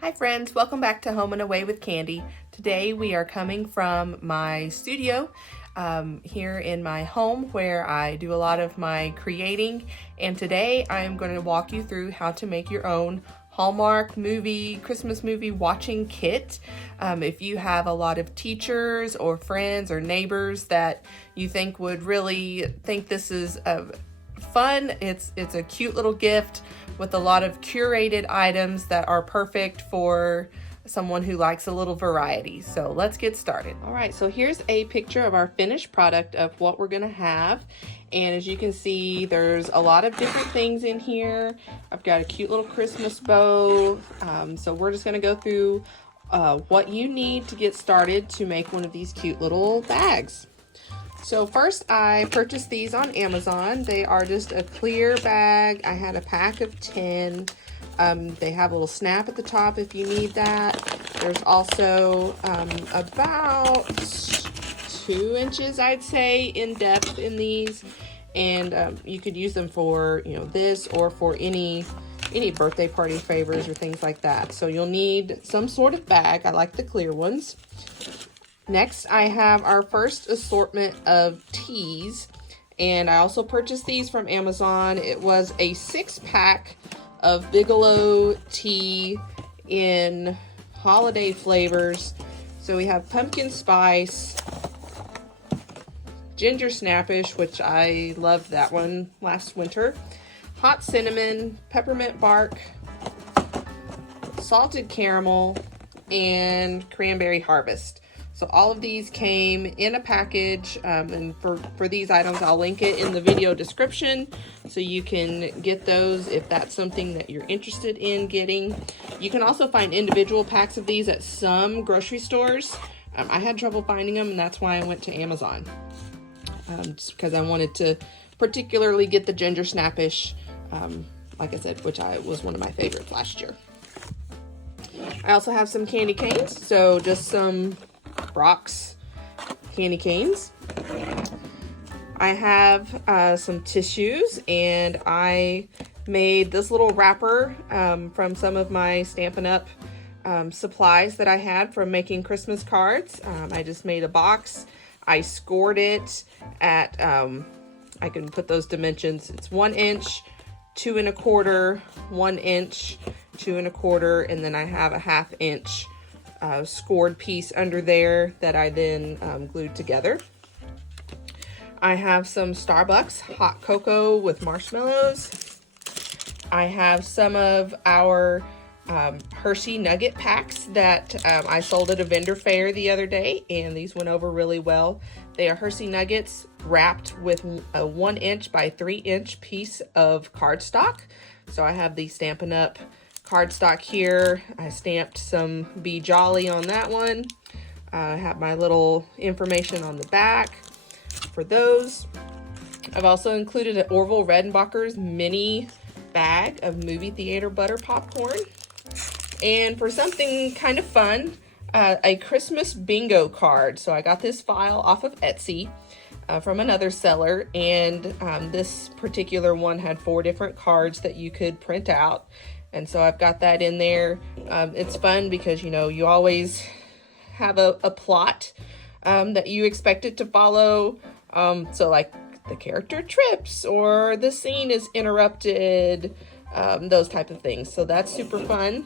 Hi friends, welcome back to Home and Away with Candy. Today we are coming from my studio here in my home where I do a lot of my creating, and today I am going to walk you through how to make your own Hallmark Christmas movie watching kit. If you have a lot of teachers or friends or neighbors that you think would really think this is fun, it's a cute little gift with a lot of curated items that are perfect for someone who likes a little variety. So let's get started. All right, so here's a picture of our finished product of what we're gonna have. And as you can see, there's a lot of different things in here. I've got a cute little Christmas bow. So we're just gonna go through what you need to get started to make one of these cute little bags. So first I purchased these on Amazon. They are just a clear bag. I had a pack of 10. They have a little snap at the top if you need that. There's also about 2 inches, I'd say, in depth in these. And you could use them for, this or for any birthday party favors or things like that. So you'll need some sort of bag. I like the clear ones. Next, I have our first assortment of teas, and I also purchased these from Amazon. It was a 6-pack of Bigelow tea in holiday flavors. So we have pumpkin spice, ginger snappish, which I loved that one last winter, hot cinnamon, peppermint bark, salted caramel, and cranberry harvest. So all of these came in a package, and for these items, I'll link it in the video description so you can get those if that's something that you're interested in getting. You can also find individual packs of these at some grocery stores. I had trouble finding them, and that's why I went to Amazon, just because I wanted to particularly get the ginger snappish, like I said, which was one of my favorites last year. I also have some candy canes, so just some Brock's candy canes. I have some tissues, and I made this little wrapper from some of my Stampin' Up! Supplies that I had from making Christmas cards. I just made a box. I scored it at, I can put those dimensions. It's 1 inch, 2 1/4, 1 inch, 2 1/4, and then I have a 1/2 inch scored piece under there that I then glued together. I have some Starbucks hot cocoa with marshmallows. I have some of our Hershey nugget packs that I sold at a vendor fair the other day, and these went over really well. They are Hershey nuggets wrapped with a 1 inch by 3 inch piece of cardstock. So I have the Stampin' Up! Cardstock here. I stamped some Be Jolly on that one. I have my little information on the back for those. I've also included an Orville Redenbacher's mini bag of movie theater butter popcorn. And for something kind of fun, a Christmas bingo card. So I got this file off of Etsy from another seller, and this particular one had 4 different cards that you could print out. And so I've got that in there. It's fun because, you always have a plot that you expect it to follow. So like the character trips or the scene is interrupted, those type of things. So that's super fun.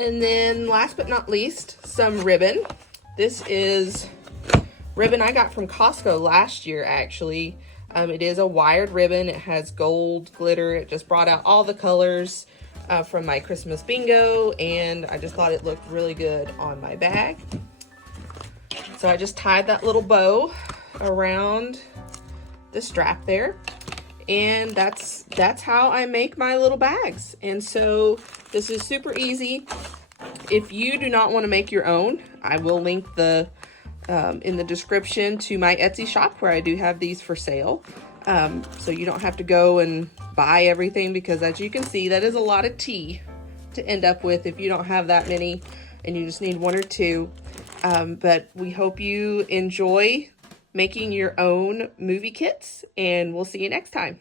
And then last but not least, some ribbon. This is ribbon I got from Costco last year, actually. It is a wired ribbon. It has gold glitter. It just brought out all the colors from my Christmas bingo, and I just thought it looked really good on my bag. So I just tied that little bow around the strap there, and that's how I make my little bags. And so this is super easy. If you do not want to make your own, I will link in the description to my Etsy shop where I do have these for sale. So you don't have to go and buy everything, because as you can see, that is a lot of tea to end up with if you don't have that many and you just need 1 or 2. But we hope you enjoy making your own movie kits, and we'll see you next time.